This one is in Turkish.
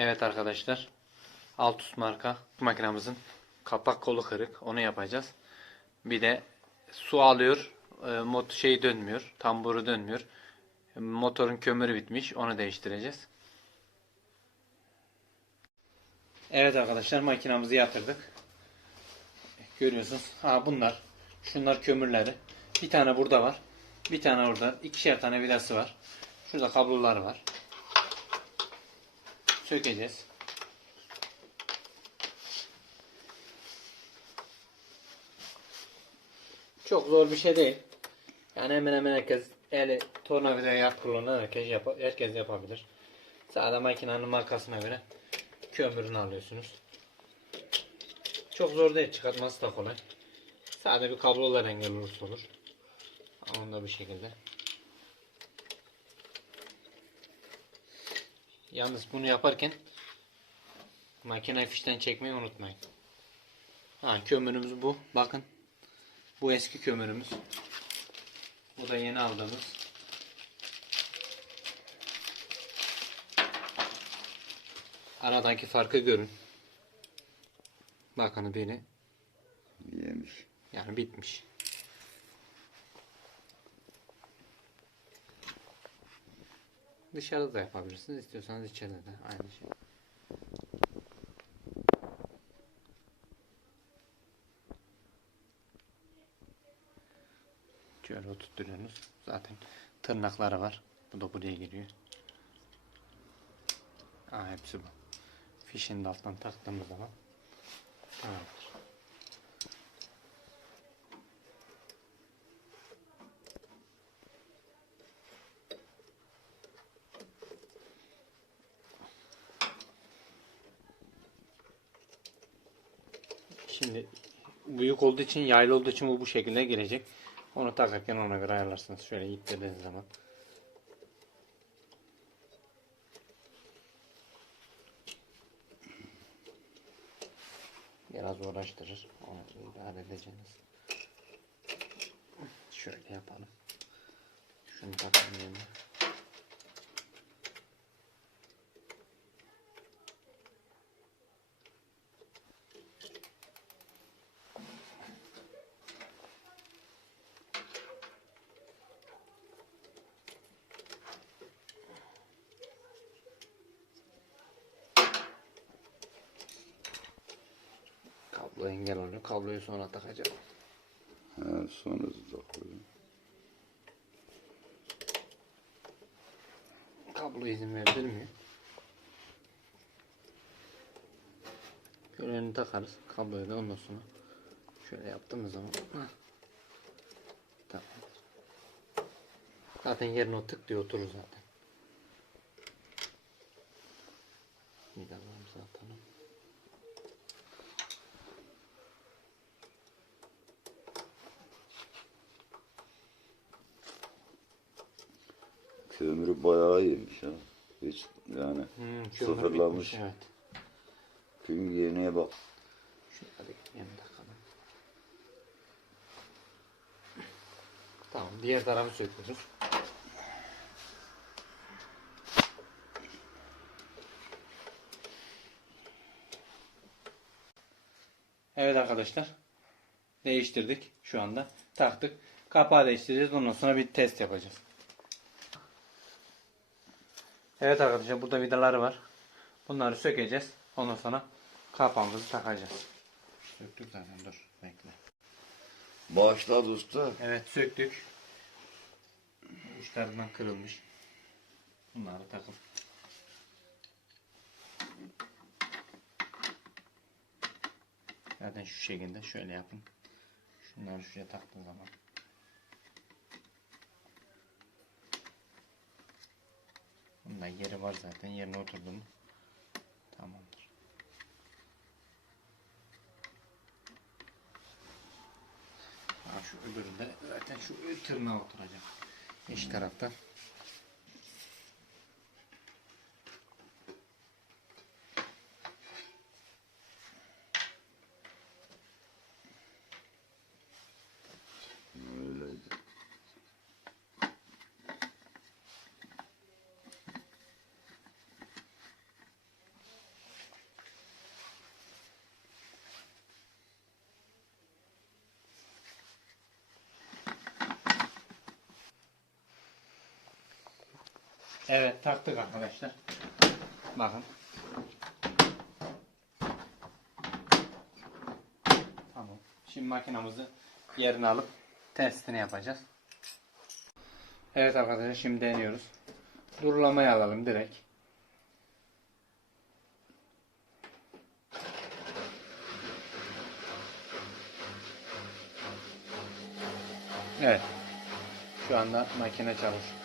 Evet arkadaşlar. Altus marka makinamızın kapak kolu kırık. Onu yapacağız. Bir de su alıyor. E, mot şey dönmüyor. Tamburu dönmüyor. Motorun kömürü bitmiş. Onu değiştireceğiz. Evet arkadaşlar makinamızı yatırdık. Görüyorsunuz. Ha bunlar. Şunlar kömürleri. Bir tane burada var. Bir tane orada. İkişer tane vidası var. Şurada kablolar var. Sökeceğiz. Çok zor bir şey değil. Yani hemen hemen herkes eli tornavidaya kullanan herkes, yap herkes yapabilir. Sadece makinenin markasına göre kömürünü alıyorsunuz. Çok zor değil. Çıkartması da kolay. Sadece bir kablolar engel olursa olur. Onu da bir şekilde. Yalnız bunu yaparken makine fişten çekmeyi unutmayın. Ha kömürümüz bu. Bakın. Bu eski kömürümüz. Bu da yeni aldığımız. Aradaki farkı görün. Bakın biri Yemiş. yani bitmiş. Dışarıda da yapabilirsiniz. İstiyorsanız içeride de aynı şey. Şöyle oturtuyorsunuz. Zaten tırnakları var. Bu da buraya giriyor. Aa, hepsi bu. Fişini de alttan taktığımız zaman tamamdır. Şimdi büyük olduğu için yaylı olduğu için bu bu şekilde girecek. Onu takarken ona göre ayarlarsınız. Şöyle itlediğiniz zaman. Biraz uğraştırır. Onu idare edeceğiniz. Şöyle yapalım. Kablo engel oluyor. Kabloyu sonra takacağım. Ha, sonra koyayım. Kablo izin? Şöyle önünü takarız. Kabloyu da ondan sonra şöyle yaptığımız zaman tamam. Zaten yerine o tık diye oturur zaten. Kömürü bayağı iyiymiş ha. Hiç yani Hmm, kömür sıfırlamış. bitmiş, Evet. Gün yeniye bak. Hadi yanına takalım. Tamam diğer tarafı söküyoruz. Evet arkadaşlar. Değiştirdik şu anda. Taktık. Kapağı değiştireceğiz. Ondan sonra bir test yapacağız. Evet arkadaşlar burada vidaları var. Bunları sökeceğiz. Ondan sonra kapağımızı takacağız. Söktük zaten dur bekle. Başladı usta. Evet söktük. Uçlarından kırılmış. Bunları takıp Zaten şu şekilde şöyle yapın. Şunları şuraya taktığım zaman. Bunda yeri var zaten. Yerine oturdu mu? Tamamdır. Ha, şu öbüründe zaten şu tırnağa oturacak. İç tarafta. Evet taktık arkadaşlar. Bakın. Tamam. Şimdi makinamızı yerine alıp testini yapacağız. Evet arkadaşlar şimdi deniyoruz. Durulamayı alalım direkt. Evet. Şu anda makine çalışıyor.